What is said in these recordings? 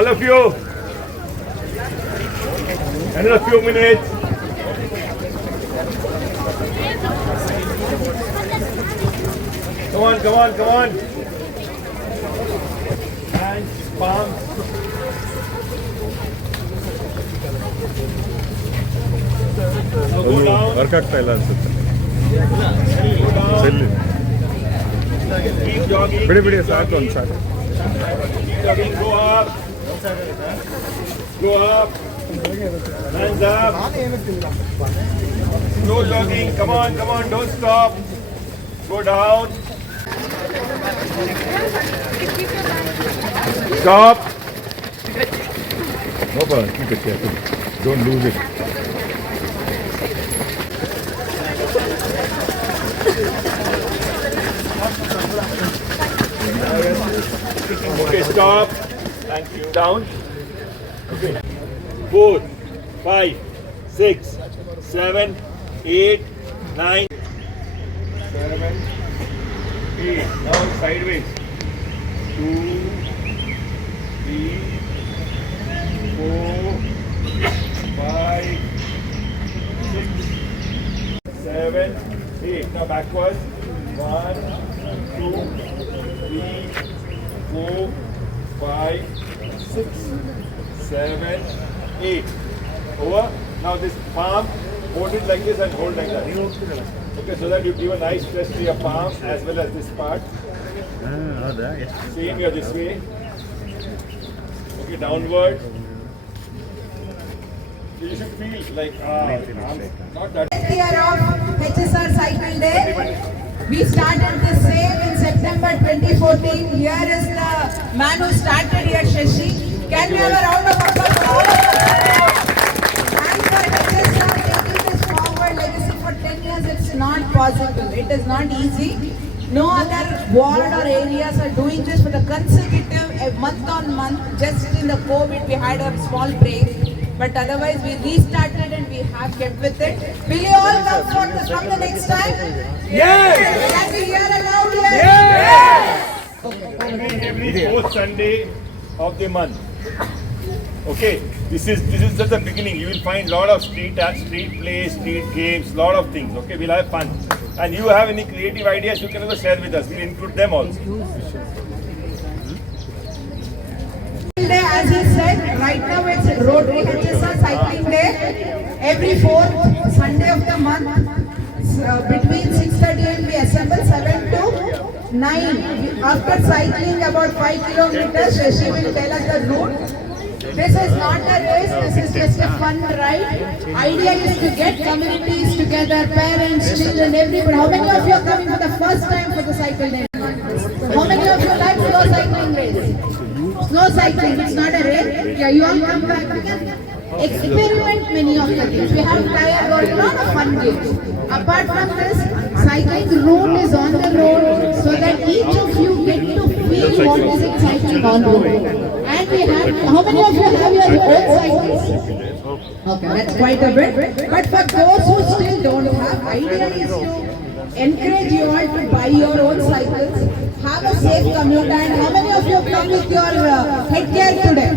all of you. Another few minutes. Come on, come on, come on. Hands, palms. Now go down. Work ಆಗ್ತಾ ಇಲ್ಲ ಅನ್ಸುತ್ತೆ. Go down. Keep jogging. ಬಿಡಿ ಸಾಕು ಒಂದು ಸಾಕು. Keep jogging. Go up. Go up. Hands up. Slow jogging. Come on, come on. Don't stop. Go down. Stop. No problem. Keep it careful. Don't lose it. Okay, stop. Thank you. Down. Okay. 4, 5, 6, 7, 8, 9, 7, 8. Now sideways. 2, 3, 4, 5, 6, 7, 8. Now backwards. 1, 2, 3, 4, 5, 6, 7, 8. Over. Now this palm, hold it like this and hold like that. Okay, so that you give a nice stress to your palm as well as this part. Same here this way. Okay, downward. So you should feel like not that. Year of HSR Cycle Day. We started the same in September 2014. Here is the man who started here, Shashi. Can we have a round of applause for all of us? And for HSR taking this forward legacy for 10 years, it's not possible. It is not easy. No other ward or areas are doing this for the consecutive month on month. Just in the COVID, we had a small break. But otherwise, we restarted and we have kept with it. Will you all come the next time? Yes! Can we hear a loud yes? Yes! Every fourth Sunday of the month. Okay, this is just the beginning. You will find lot of street plays, street games, lot of things. Okay, we'll have fun. And you have any creative ideas, you can also share with us. We'll include them also. As he said, right now it's Rotary HSR Cycling Day. Every fourth Sunday of the month, between 6:30 and we assemble 7 to 9. After cycling about 5 kilometers, Shashi will tell us the route. This is not a race, this is just a fun ride. Idea is to get communities together, parents, children, everybody. How many of you are coming for the first time for the cycle day? How many of you like slow cycling race? Snow cycling, it's not a race. Yeah, you all come back. Experiment many of the things. We have tire road, a lot of fun games. Apart from this, cycling route is on the road so that each of you get to feel what is it cycling on road. And we have, how many of you have your own cycles? Okay, that's quite a bit. But for those who still don't have, idea is to encourage you all to buy your own cycles. Have a safe commute. And how many of you have come with your headgear today?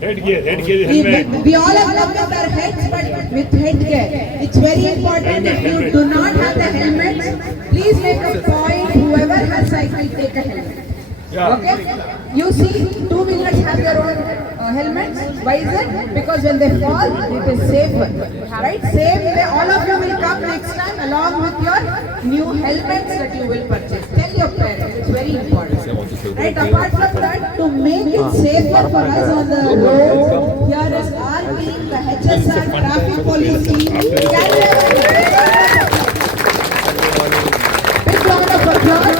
Headgear, helmet. We all have come with our heads, but with headgear. It's very important. If you do not have the helmet, please make a point. Whoever has cycle, take a helmet. Yeah. Okay? You see, two-wheelers have their own helmets. Why is it? Because when they fall, it is safer. Right? Same way, all of you will come next time along with your new helmets that you will purchase. Tell your parents. It's very important. Right? Apart from that, to make it safer for us on the road, here is our team, the HSR traffic police team. Can we have a big round of applause?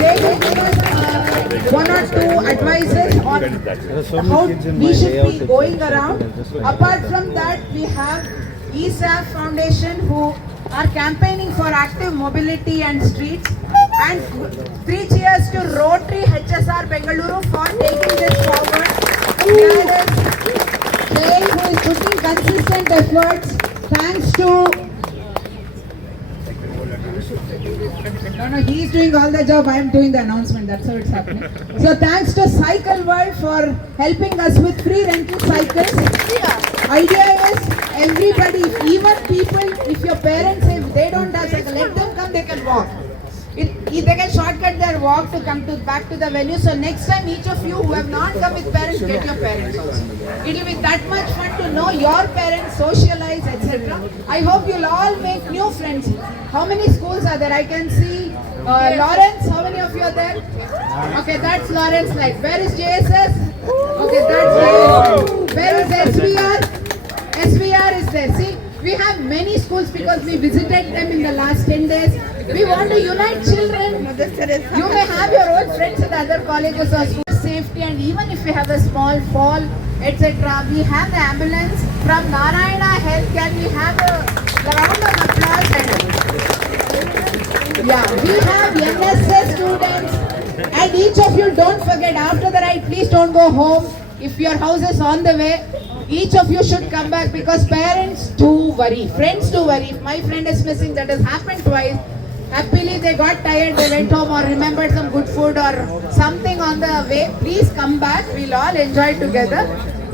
They will give us one or two advices on how we should be going around. Apart from that, we have ESAF Foundation who are campaigning for active mobility and streets. And 3 cheers to Rotary HSR Bengaluru for taking this forward. Here is Jay who is putting consistent efforts. Thanks to No, he is doing all the job. I am doing the announcement. That's how it's happening. So thanks to Cycle World for helping us with free rental cycles. Idea is everybody, even people, if your parents, if they don't have cycle, let them come. They can walk. They can shortcut their walk to come back to the venue. So next time, each of you who have not come with parents, get your parents also. It will be that much fun to know your parents, socialize, etc. I hope you'll all make new friends. How many schools are there? I can see Lawrence. How many of you are there? Okay, that's Lawrence. Like, where is JSS? Okay, that's JSS. Where is SVR? SVR is there. See, we have many schools because we visited them in the last 10 days. We want to unite children. You may have your own friends in other colleges or schools. Safety, and even if we have a small fall, etc., we have the ambulance from Narayana Health. Can we have a round of applause? Yeah, we have NSS students, and each of you don't forget after the ride, please don't go home. If your house is on the way, each of you should come back because parents do worry, friends do worry. If my friend is missing, that has happened twice. Happily they got tired, they went home or remembered some good food or something on the way. Please come back, we'll all enjoy together.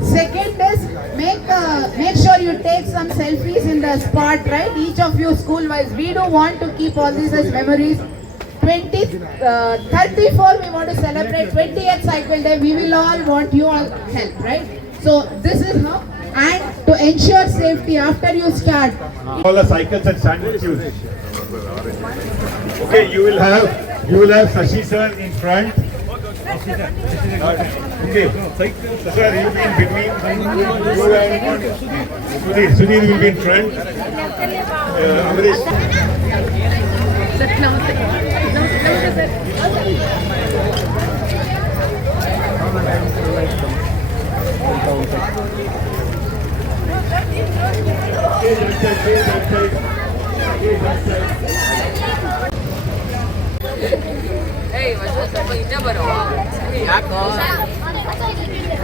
Second is make sure you take some selfies in the spot, right? Each of you school wise, we do want to keep all these as memories. 34 we want to celebrate 20th cycle day. We will all want you all help, right? So this is how, and to ensure safety after you start. All the cycles and standard queues. Okay, you will have Sashi sir in front. Okay, sir, you will be in between. You and Sudhir will be in front. Amrish.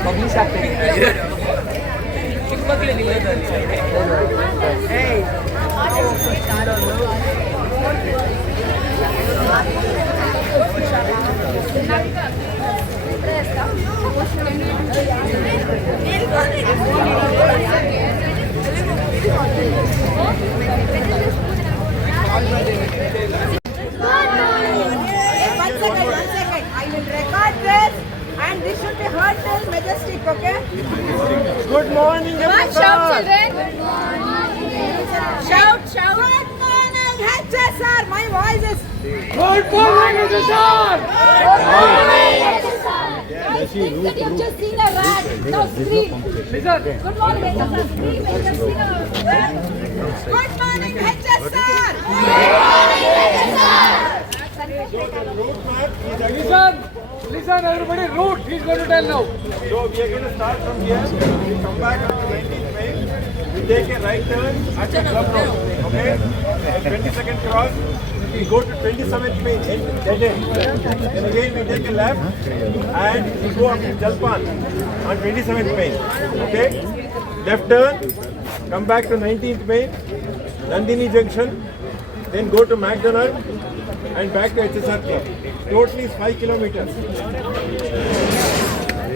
Publish ಆಗ್ತದೆ ಚಿಕ್ಕ ಮಕ್ಕಳು ನಿಲ್ಲೋದಲ್ಲಿ I will record this and this should be heard till Majestic, okay? Good morning, Shout, children. Good morning. Shout. Good morning, HSR. My voice is. Good morning sir Good morning, HSR. I think that you have just seen a rat. Now scream. Good morning, HSR. Scream and just sing a rat. Good morning, HSR. Good morning, HSR. Listen, everybody, route. He's going to tell now. So we are going to start from here. We come back on the 19th May. We take a right turn at the club road. Okay? 22nd cross. We go to 27th May. Dead end. Then again we take a left and we go up to Jalpan on 27th May. Okay? Left turn. Come back to 19th May. Nandini Junction. Then go to McDonald and back to HSR Club. Totally is 5 kilometers.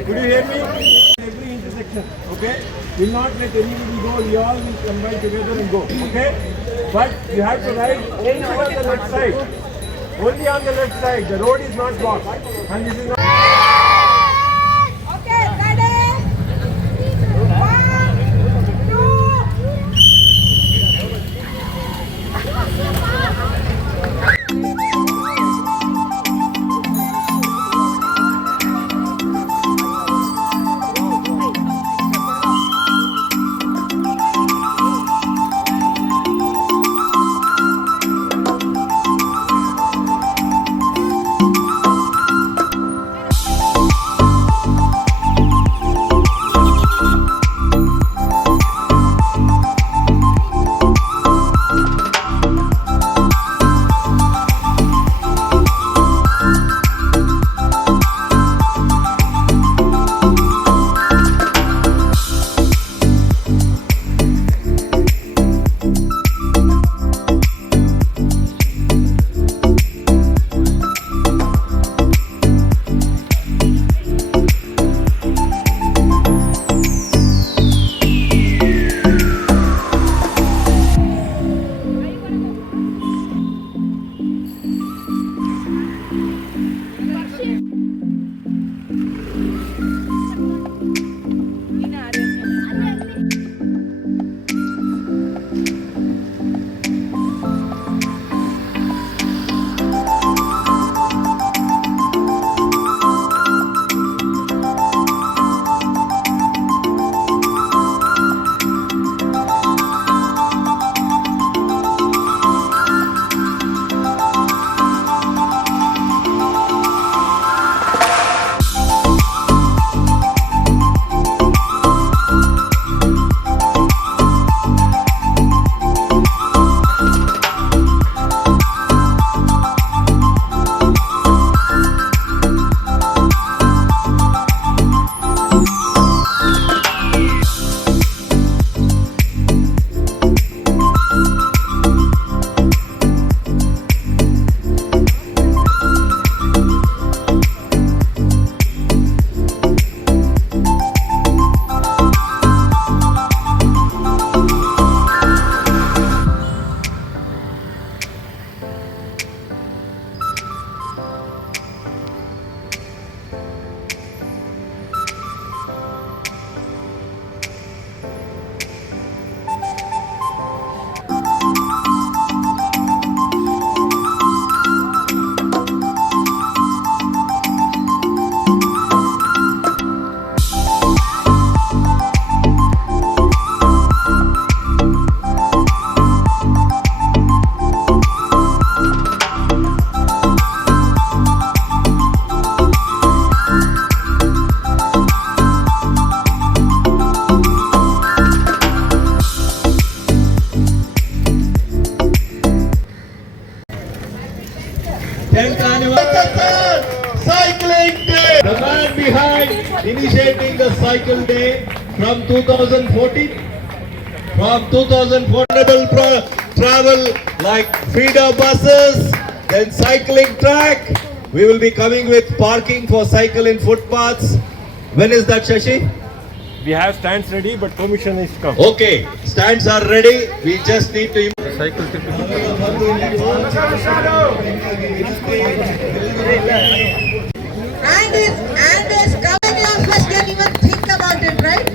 Could you hear me? Every intersection, okay? Will not let anybody go. We all will combine together and go, okay? But you have to ride only on the left side. Only on the left side. The road is not blocked. And this is not. Okay, ready? 1, 2. Cycle Day from 2014. From 2014, travel like feeder buses, then cycling track. We will be coming with parking for cycle in footpaths. When is that, Shashi? We have stands ready, but permission is to come. Okay, stands are ready. We just need to. Cycle ticket. And his comedy office can even think about it, right?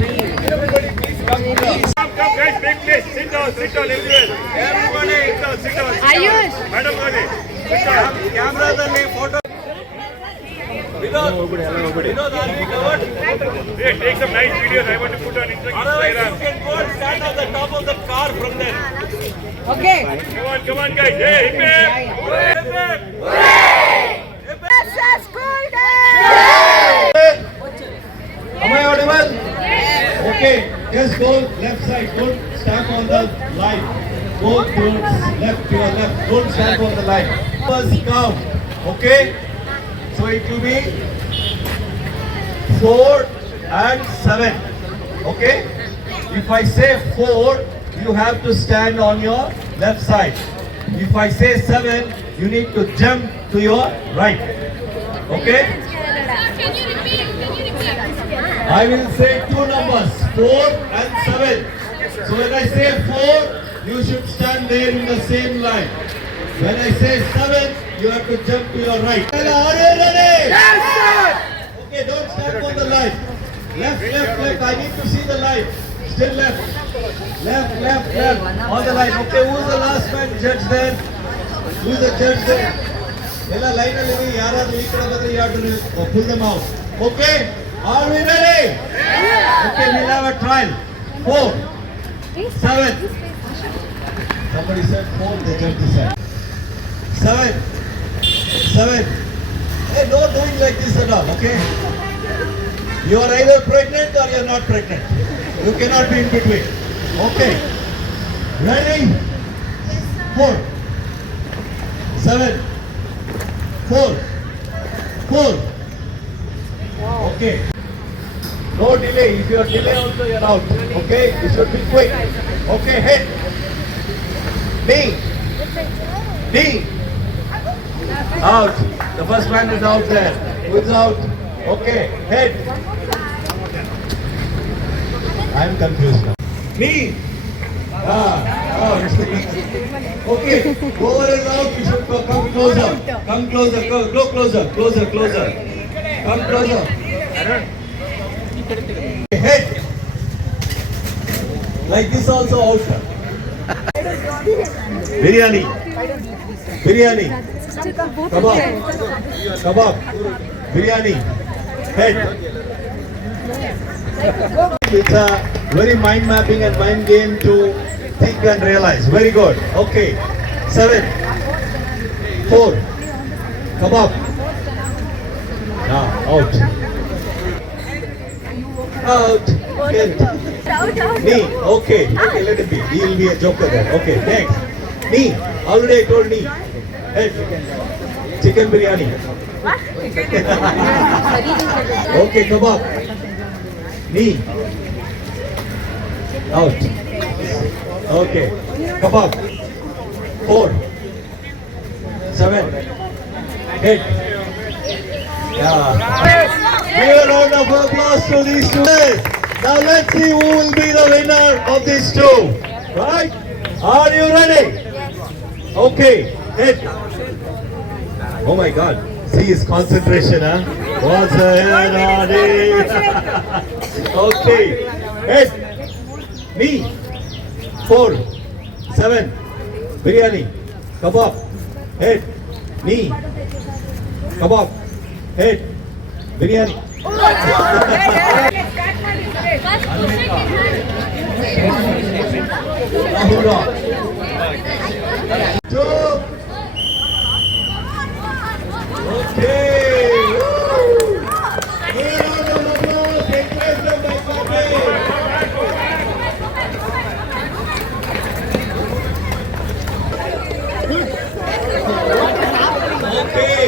Come, guys, big place. Sit down, everywhere. Everybody, sit down. Ayush. Madam, sit down. Camera, photo. Vinod, are we covered? Hey, take some nice videos. I want to put on Instagram. You can go and stand on the top of the car from there. Okay. Come on, guys. Hey, hip hip. It's a school day! Am I audible? Okay, just go left side. Don't stand on the line. Go towards left, to your left. Don't stand on the line. First come. Okay? So it will be 4 and 7. Okay? If I say 4, you have to stand on your left side. If I say 7, you need to jump to your right. Okay? Can you repeat? I will say two numbers, 4 and 7. So when I say 4, you should stand there in the same line. When I say 7, you have to jump to your right. Are you ready? Yes, sir! Okay, don't stand on the line. Left. I need to see the line. Still left. Left. On the line. Okay, who's the last man judge there? Who's the judge there? Ella line alli yaradru ee kade badre you have to pull them out. Okay? Are we ready? Yes. Okay, we'll have a trial. 4, 7. Somebody said 4, the judge said. 7. Hey, no doing like this at all, okay? You are either pregnant or you are not pregnant. You cannot be in between. Okay. Ready? 4, 7, 4. Okay. No delay. If you are delay also you are out. Okay? You should be quick. Okay, head. Knee. Out. The first man is out there. Who is out? Okay, head. I am confused now. Knee. Out. Okay, over and out. You should come closer. Come closer. Go closer. Come closer. Head. Like this also out. Biryani. Kebab. Biryani. Head. It's a very mind mapping and mind game to think and realize. Very good. Okay. 7, 4. Kebab. Now out. Good. Knee. Okay, let it be. He will be a joker there. Okay, next. Knee. Already I told knee. Head. Chicken biryani. Okay, kebab. Knee. Out. Okay. Kebab. 4, 7. Head. Yeah. Give a round of applause to these two. Now let's see who will be the winner of these two. Right? Are you ready? Okay. Head. Oh my God. See his concentration, huh? What's the head on it? Okay. Head. Knee. 4, 7. Biryani. Kebab. Head. Knee. Kebab. Head. Biryani. Two. Okay. Give a round of applause. Encourage them by clapping. Okay.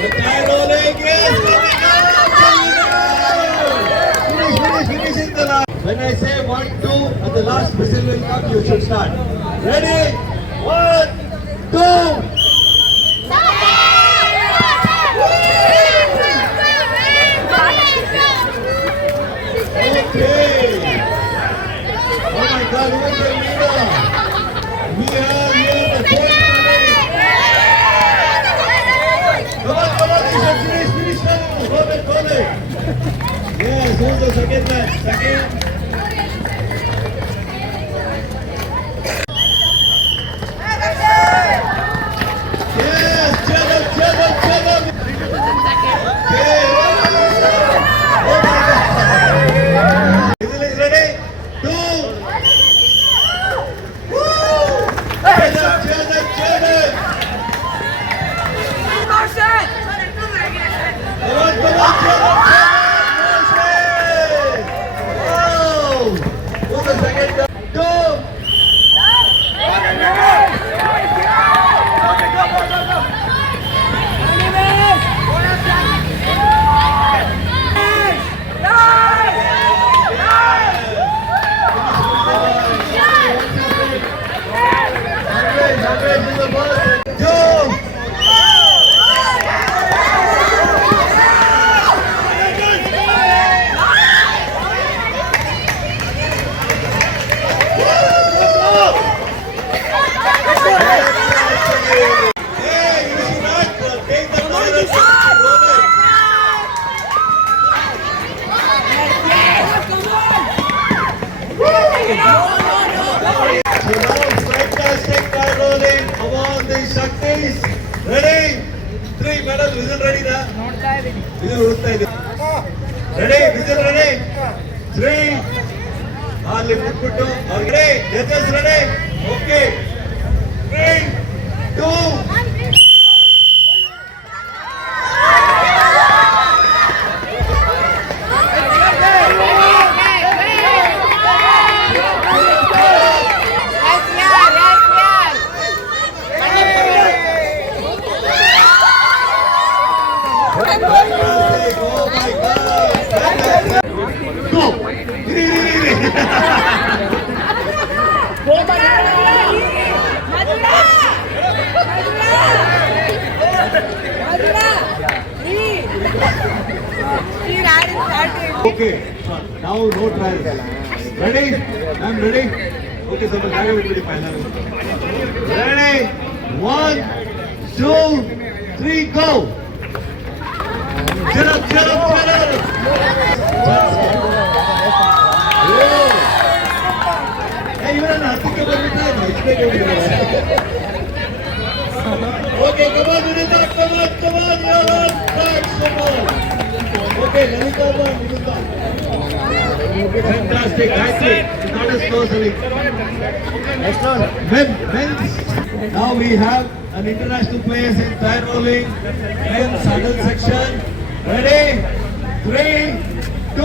The time rolling is coming up. Finish. When I say 1, 2, at the last whistle will come, you should start. Ready? 1, 2. Okay. Oh my God, who is the leader? We are here, the fourth running. Come on, you should finish now. Go it. Yes, who's the second man? Second. Yes, chalo. Okay. Oh my God. Whistle is ready. 2. Woo! Chalo. Come on, chalo. Oh! Who's the second guy? 2. Fantastic car rolling. Come on, the Shaktis. Ready? 3 madam, whistle ready na? Whistle ಉಡುತ್ತಾ ಇದೆ. Ready? Whistle ready? 3. ಅಲ್ಲಿ ಬಿಟ್ಬಿಟ್ಟು. Ready? Judges ready? Okay. 3, 2. Fantastic. Oh my God. Fantastic. Go. Okay. Now no trials. Ready? I'm ready. Okay, so I will be final. Ready? 1, 2, 3, go. Get up. Hey, you are not thinking about it. Okay, come on, Vinita, come on, you're on track, come on. Okay, Lalita, fantastic, I think, not as close as next one. Men's. Now we have an international players in tire rolling, men's hurdle section. Ready? 3, 2.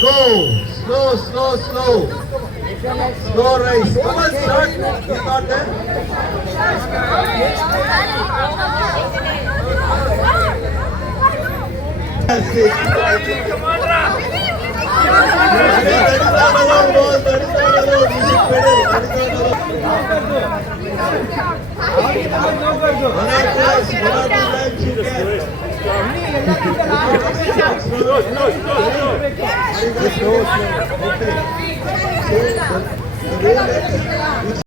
Go! Slow. Slow race. Come on, start. You're not there. Fantastic.